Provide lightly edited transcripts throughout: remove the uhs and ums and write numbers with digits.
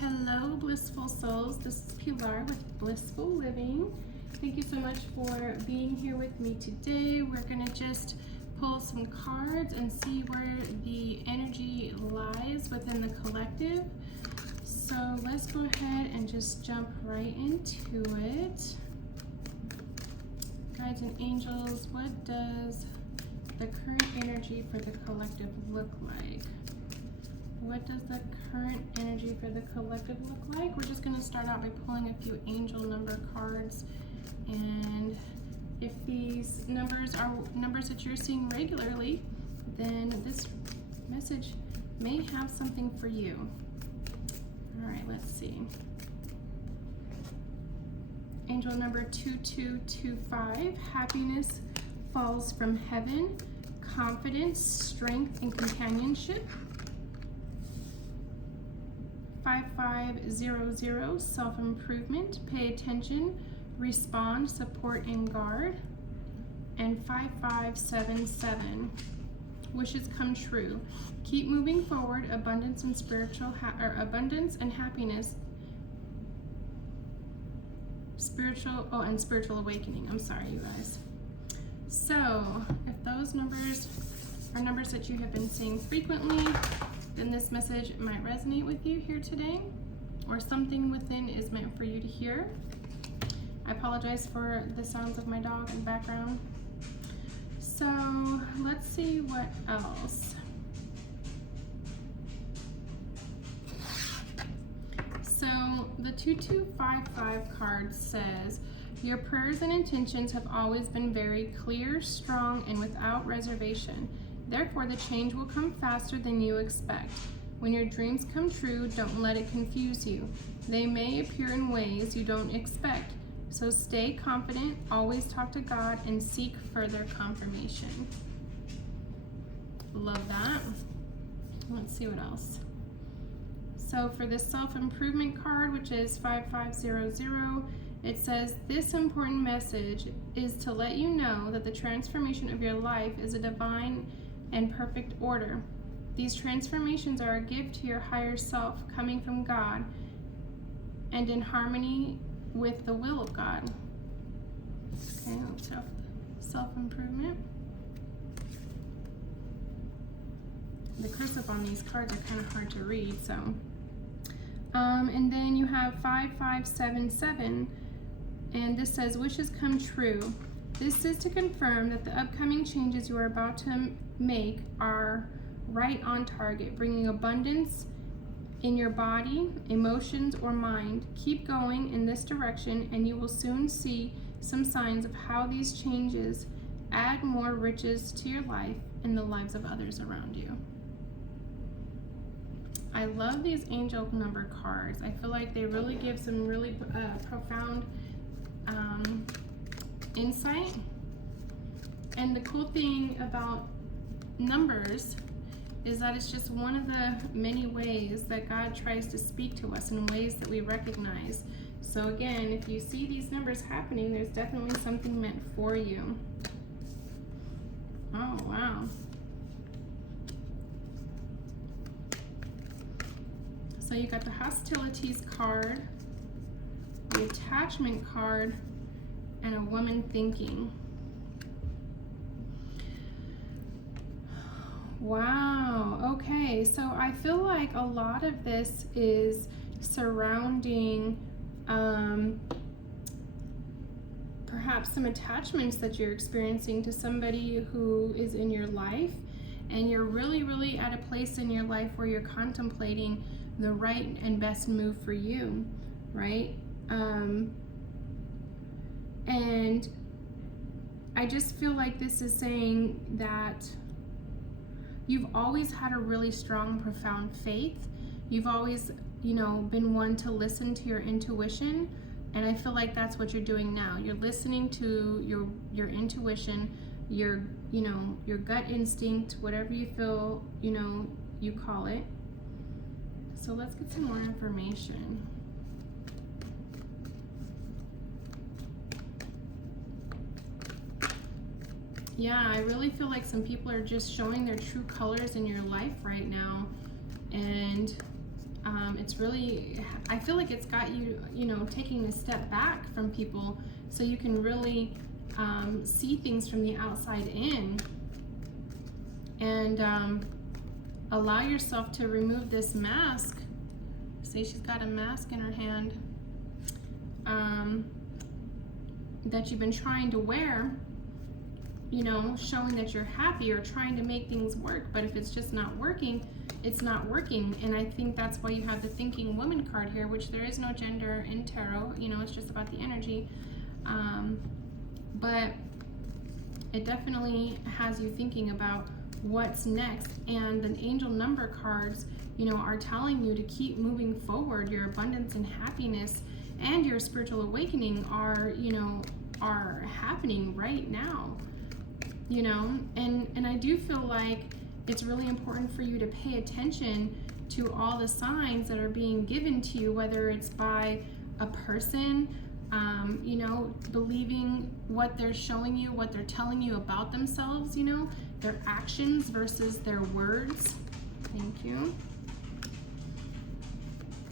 Hello, blissful souls. This is Pilar with BlissFull Living. Thank you so much for being here with me today. We're going to just pull some cards and see where the energy lies within the collective. So let's go ahead and just jump right into it. Guides and angels, what does the current energy for the collective look like? What does the current energy for the collective look like? We're just going to start out by pulling a few angel number cards. And if these numbers are numbers that you're seeing regularly, then this message may have something for you. All right, let's see. Angel number 2225, happiness falls from heaven, confidence, strength, and companionship. 5500, self-improvement, pay attention, respond, support, and guard. And 5577, wishes come true. Keep moving forward, abundance and abundance and happiness. Spiritual awakening. I'm sorry, you guys. So, if those numbers are numbers that you have been seeing frequently, then this message might resonate with you here today, or something within is meant for you to hear. I apologize for the sounds of my dog in the background. So let's see what else. So the 2255 card says, your prayers and intentions have always been very clear, strong, and without reservation. Therefore, the change will come faster than you expect. When your dreams come true, don't let it confuse you. They may appear in ways you don't expect. So stay confident, always talk to God, and seek further confirmation. Love that. Let's see what else. So for the self-improvement card, which is 5500, it says, this important message is to let you know that the transformation of your life is a divine and perfect order. These transformations are a gift to your higher self coming from God and in harmony with the will of God. Okay, let's have self-improvement. The cursive on these cards are kind of hard to read, so. And then you have 5577, and this says, wishes come true. This is to confirm that the upcoming changes you are about to make are right on target, bringing abundance in your body, emotions, or mind. Keep going in this direction, and you will soon see some signs of how these changes add more riches to your life and the lives of others around you. I love these angel number cards. I feel like they really give some really profound insight. And the cool thing about numbers is that it's just one of the many ways that God tries to speak to us in ways that we recognize. So again, if you see these numbers happening, there's definitely something meant for you. Oh, wow. So you got the hostilities card, the attachment card, and a woman thinking. Wow, okay, so I feel like a lot of this is surrounding perhaps some attachments that you're experiencing to somebody who is in your life, and you're really at a place in your life where you're contemplating the right and best move for you, right? And I just feel like this is saying that you've always had a really strong, profound faith. You've always, been one to listen to your intuition. And I feel like that's what you're doing now. You're listening to your intuition, your gut instinct, whatever you feel, you call it. So let's get some more information. Yeah, I really feel like some people are just showing their true colors in your life right now. And It's really, I feel like it's got you, taking a step back from people so you can really see things from the outside in, and allow yourself to remove this mask. See, she's got a mask in her hand that you've been trying to wear, showing that you're happy or trying to make things work. But if it's just not working, it's not working. And I think that's why you have the Thinking Woman card here, which there is no gender in tarot. It's just about the energy. But it definitely has you thinking about what's next. And the angel number cards, are telling you to keep moving forward. Your abundance and happiness and your spiritual awakening are happening right now. And I do feel like it's really important for you to pay attention to all the signs that are being given to you, whether it's by a person, believing what they're showing you, what they're telling you about themselves, their actions versus their words. Thank you.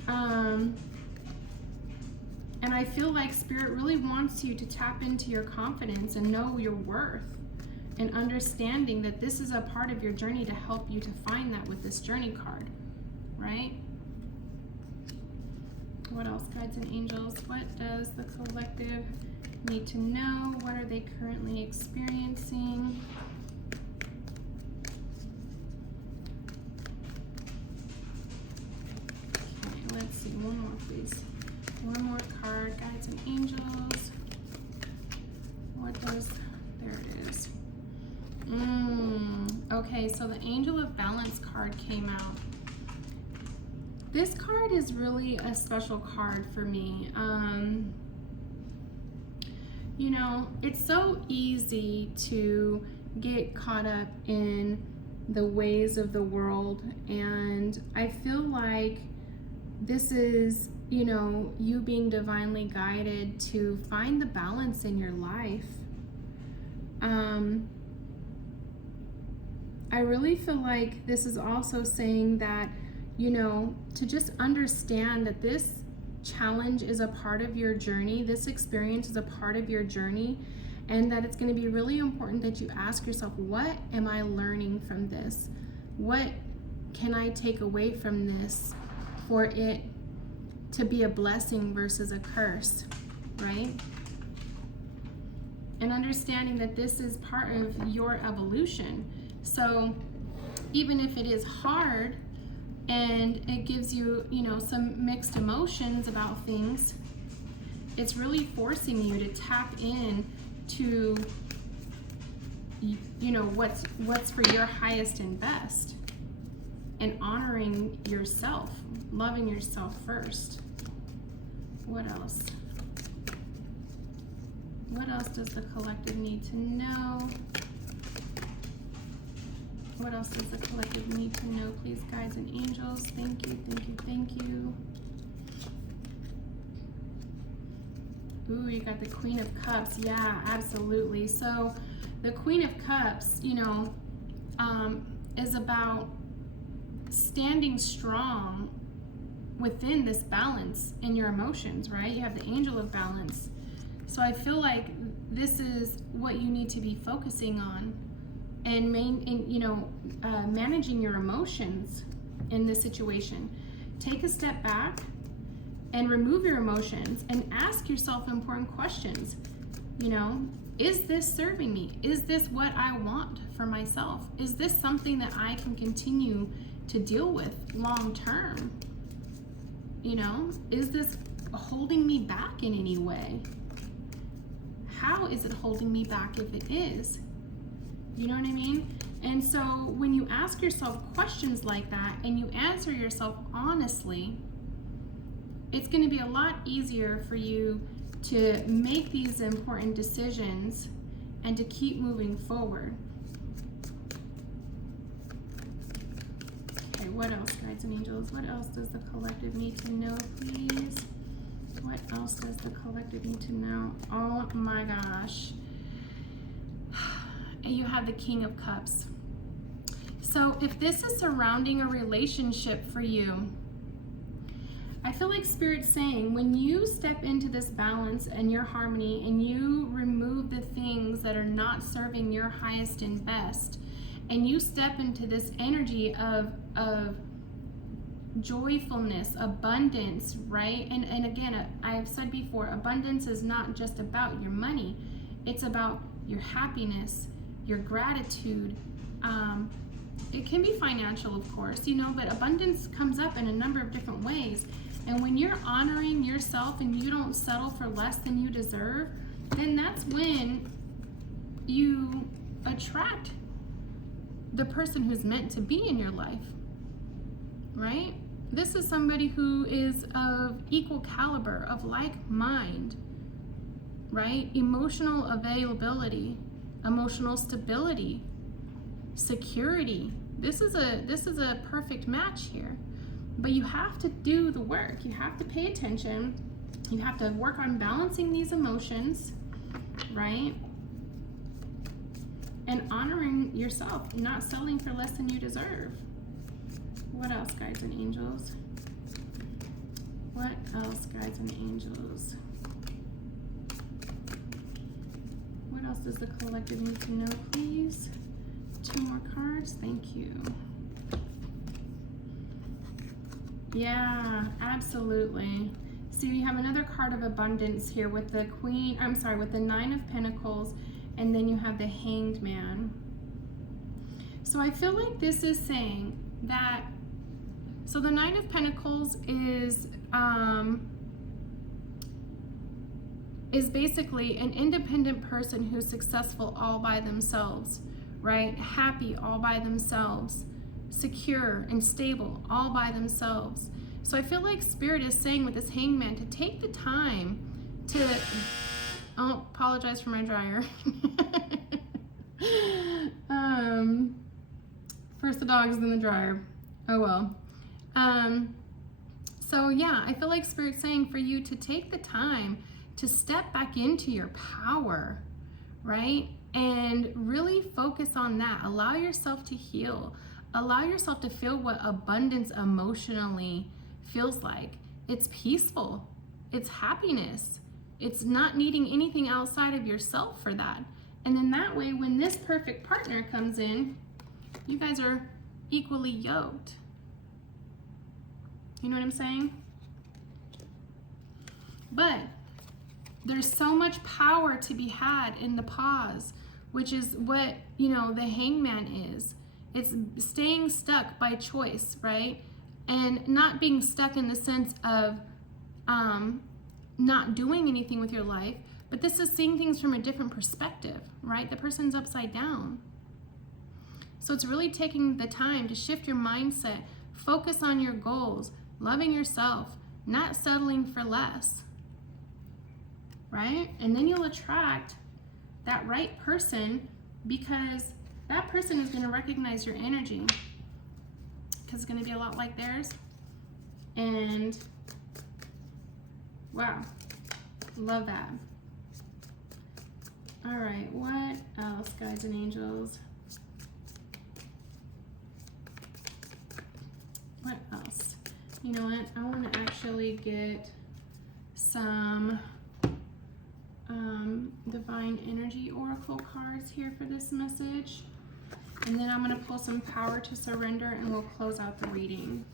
And I feel like Spirit really wants you to tap into your confidence and know your worth, and understanding that this is a part of your journey to help you to find that with this journey card, right? What else, guides and angels? What does the collective need to know? What are they currently experiencing? Okay, let's see. One more, please. One more card, guides and angels. What does, there it is. Okay, so the Angel of Balance card came out. This card is really a special card for me. It's so easy to get caught up in the ways of the world, and I feel like this is, you being divinely guided to find the balance in your life. I really feel like this is also saying that, to just understand that this challenge is a part of your journey, this experience is a part of your journey, and that it's going to be really important that you ask yourself, what am I learning from this? What can I take away from this for it to be a blessing versus a curse, right? And understanding that this is part of your evolution. So even if it is hard and it gives you, some mixed emotions about things, it's really forcing you to tap in to, what's for your highest and best, and honoring yourself, loving yourself first. What else? What else does the collective need to know? What else does the collective need to know, please, guides and angels? Thank you, thank you, thank you. Ooh, you got the Queen of Cups. Yeah, absolutely. So the Queen of Cups, is about standing strong within this balance in your emotions, right? You have the Angel of Balance. So I feel like this is what you need to be focusing on, and managing your emotions in this situation. Take a step back and remove your emotions and ask yourself important questions. Is this serving me? Is this what I want for myself? Is this something that I can continue to deal with long term? Is this holding me back in any way? How is it holding me back if it is? You know what I mean? And so when you ask yourself questions like that and you answer yourself honestly, it's going to be a lot easier for you to make these important decisions and to keep moving forward. Okay, what else, guides and angels? What else does the collective need to know, please? What else does the collective need to know? Oh my gosh. And you have the King of Cups. So if this is surrounding a relationship for you, I feel like Spirit's saying when you step into this balance and your harmony and you remove the things that are not serving your highest and best, and you step into this energy of joyfulness, abundance, right? And again, I've said before, abundance is not just about your money. It's about your happiness, your gratitude. It can be financial, of course, you know, but abundance comes up in a number of different ways. And when you're honoring yourself and you don't settle for less than you deserve, then that's when you attract the person who's meant to be in your life, right? This is somebody who is of equal caliber, of like mind, right? Emotional availability, emotional stability, security. This is a perfect match here. But you have to do the work. You have to pay attention. You have to work on balancing these emotions, right? And honoring yourself, not settling for less than you deserve. What else, guides and angels? What else, guides and angels? What else does the collective need to know, please? 2 more cards, thank you. Yeah, absolutely. So you have another card of abundance here with the with the 9 of Pentacles, and then you have the Hanged Man. So I feel like this is saying that, so the 9 of Pentacles is basically an independent person who's successful all by themselves, right? Happy all by themselves, secure and stable all by themselves. So I feel like Spirit is saying with this Hangman to take the time to, oh, apologize for my dryer. First the dogs, then the dryer. Oh well. So yeah, I feel like Spirit's saying for you to take the time to step back into your power, right? And really focus on that. Allow yourself to heal. Allow yourself to feel what abundance emotionally feels like. It's peaceful. It's happiness. It's not needing anything outside of yourself for that. And then that way, when this perfect partner comes in, you guys are equally yoked. You know what I'm saying? But there's so much power to be had in the pause, which is what, you know, the Hangman is. It's staying stuck by choice, right? And not being stuck in the sense of not doing anything with your life, but this is seeing things from a different perspective, right? The person's upside down. So it's really taking the time to shift your mindset, focus on your goals, loving yourself, not settling for less, right? And then you'll attract that right person, because that person is going to recognize your energy, because it's going to be a lot like theirs. And wow, love that. All right, what else, guides and angels? What else? You know what? I want to actually get some Divine Energy Oracle cards here for this message. And then I'm going to pull some Power to Surrender, and we'll close out the reading.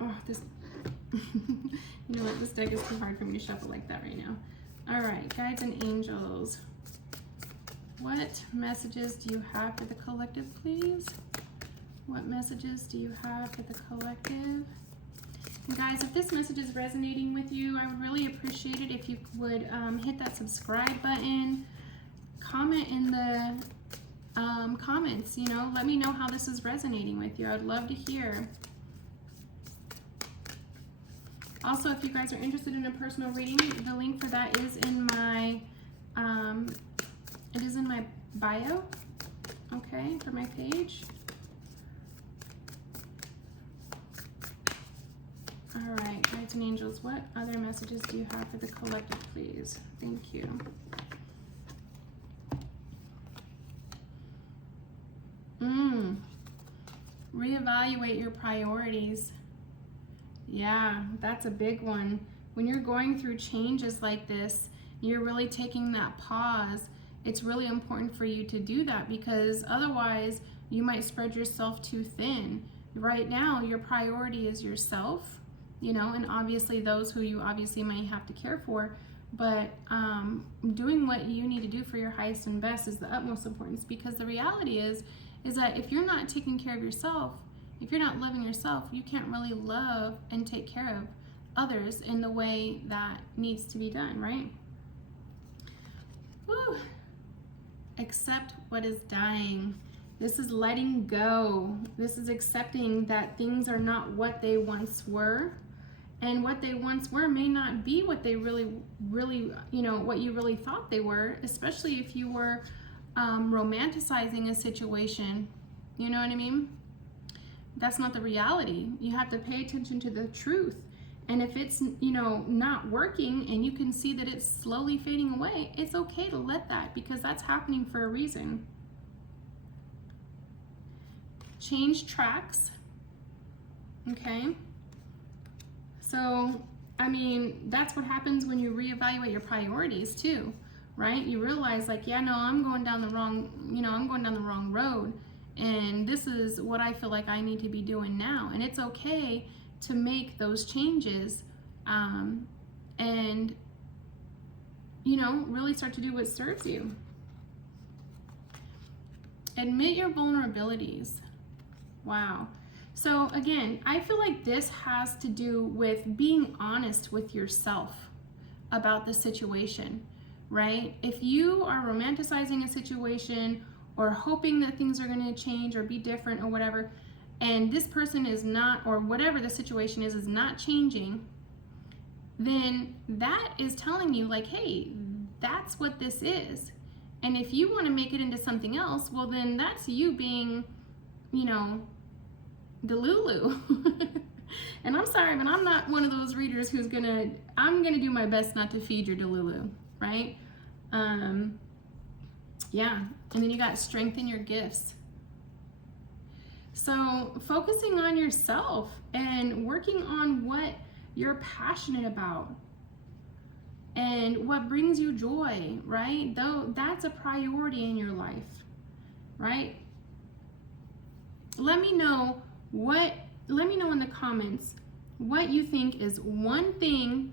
Oh, this... You know what? This deck is too hard for me to shuffle like that right now. All right, guides and angels. What messages do you have for the collective, please? What messages do you have for the collective? And guys, if this message is resonating with you, I would really appreciate it if you would hit that subscribe button, comment in the comments, you know, let me know how this is resonating with you. I would love to hear. Also, if you guys are interested in a personal reading, the link for that is in my bio, okay, for my page. All right, guides and angels, what other messages do you have for the collective, please? Thank you. Reevaluate your priorities. Yeah, that's a big one. When you're going through changes like this, you're really taking that pause. It's really important for you to do that, because otherwise you might spread yourself too thin. Right now, your priority is yourself, you know, and obviously those who you obviously might have to care for, but doing what you need to do for your highest and best is the utmost importance, because the reality is that if you're not taking care of yourself, if you're not loving yourself, you can't really love and take care of others in the way that needs to be done, right? Woo. Accept what is dying. This is letting go. This is accepting that things are not what they once were, and what they once were may not be what they really, you know, what you really thought they were, especially if you were romanticizing a situation. You know what I mean? That's not the reality. You have to pay attention to the truth. And if it's, you know, not working and you can see that it's slowly fading away, it's okay to let that, because that's happening for a reason. Change tracks. Okay? So, I mean, that's what happens when you reevaluate your priorities too, right? You realize, like, yeah, no, I'm going down the wrong road, and this is what I feel like I need to be doing now. And it's okay to make those changes, and, you know, really start to do what serves you. Admit your vulnerabilities. Wow. So again, I feel like this has to do with being honest with yourself about the situation, right? If you are romanticizing a situation or hoping that things are going to change or be different or whatever, and this person is not, or whatever the situation is not changing, then that is telling you, like, hey, that's what this is. And if you want to make it into something else, well, then that's you being, you know, Delulu. And I'm sorry, but I'm not one of those readers who's I'm gonna do my best not to feed your Delulu, right? Yeah, and then you got strengthen your gifts. So focusing on yourself and working on what you're passionate about and what brings you joy, right? Though that's a priority in your life, right? Let me know in the comments what you think is one thing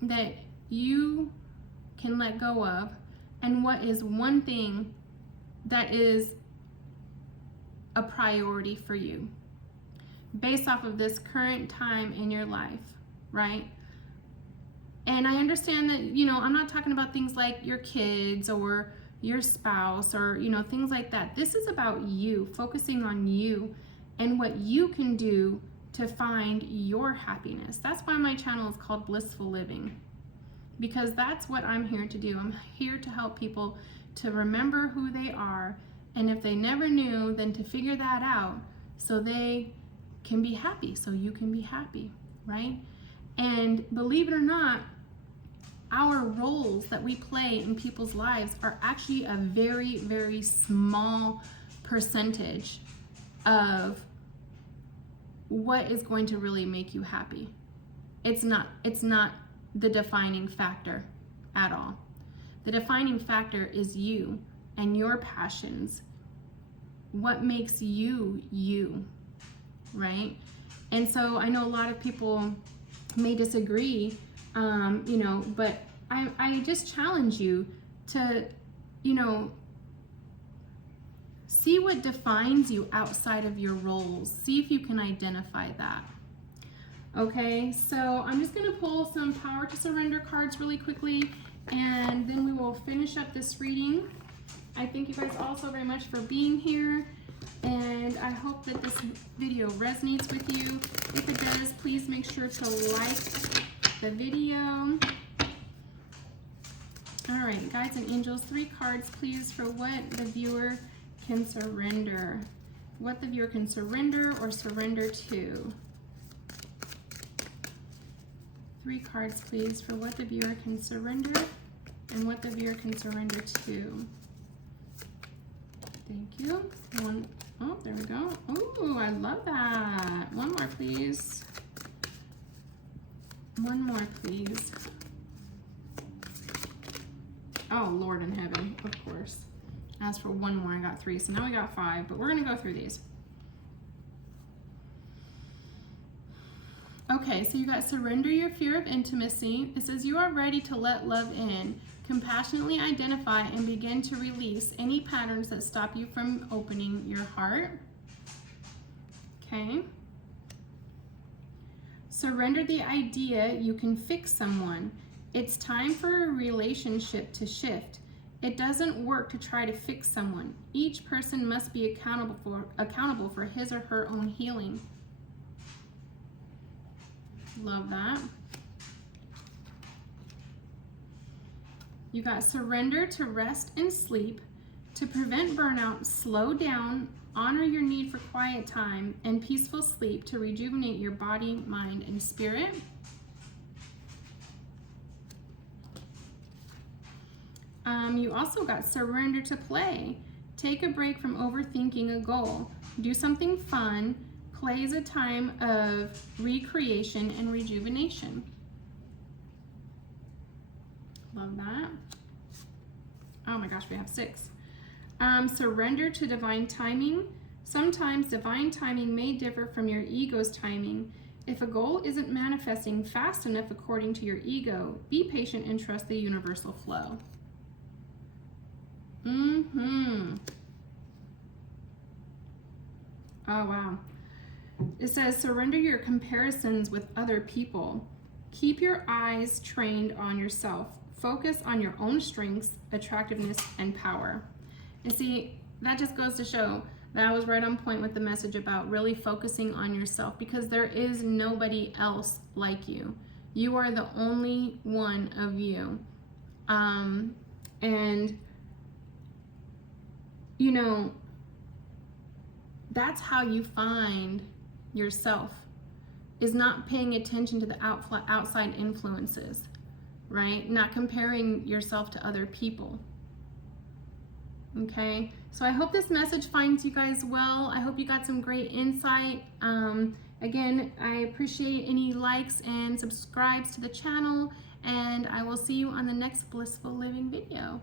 that you can let go of, and what is one thing that is a priority for you based off of this current time in your life, right? And I understand that, you know, I'm not talking about things like your kids or your spouse or, you know, things like that. This is about you, focusing on you and what you can do to find your happiness. That's why my channel is called BlissFull Living, because that's what I'm here to do. I'm here to help people to remember who they are, and if they never knew, then to figure that out so they can be happy, so you can be happy, right? And believe it or not, our roles that we play in people's lives are actually a very, very small percentage of what is going to really make you happy. It's not the defining factor at all. The defining factor is you and your passions. What makes you, you, right? And so I know a lot of people may disagree, you know, but I just challenge you to, you know, see what defines you outside of your roles. See if you can identify that. Okay, so I'm just going to pull some Power to Surrender cards really quickly, and then we will finish up this reading. I thank you guys all so very much for being here, and I hope that this video resonates with you. If it does, please make sure to like the video. All right, guides and angels, 3 cards, please, for what the viewer can surrender. What the viewer can surrender or surrender to. 3 cards, please, for what the viewer can surrender and what the viewer can surrender to. Thank you. Oh, there we go. Ooh, I love that. One more, please. One more, please. Oh, Lord in heaven, of course. As for one more, I got 3, so now we got 5, but we're gonna go through these. Okay, so you got surrender your fear of intimacy. It says you are ready to let love in. Compassionately identify and begin to release any patterns that stop you from opening your heart. Okay. Surrender the idea you can fix someone. It's time for a relationship to shift. It doesn't work to try to fix someone. Each person must be accountable for his or her own healing. Love that. You got surrender to rest and sleep. To prevent burnout, slow down, honor your need for quiet time and peaceful sleep to rejuvenate your body, mind, and spirit. You also got surrender to play. Take a break from overthinking a goal. Do something fun. Play is a time of recreation and rejuvenation. Love that. Oh my gosh, we have 6. Surrender to divine timing. Sometimes divine timing may differ from your ego's timing. If a goal isn't manifesting fast enough according to your ego, be patient and trust the universal flow. Oh, wow. It says, surrender your comparisons with other people. Keep your eyes trained on yourself. Focus on your own strengths, attractiveness, and power. And see, that just goes to show that I was right on point with the message about really focusing on yourself, because there is nobody else like you. You are the only one of you. And you know, that's how you find yourself, is not paying attention to the outside influences, right? Not comparing yourself to other people. Okay, so I hope this message finds you guys well. I hope you got some great insight. Again, I appreciate any likes and subscribes to the channel, and I will see you on the next Blissful Living video.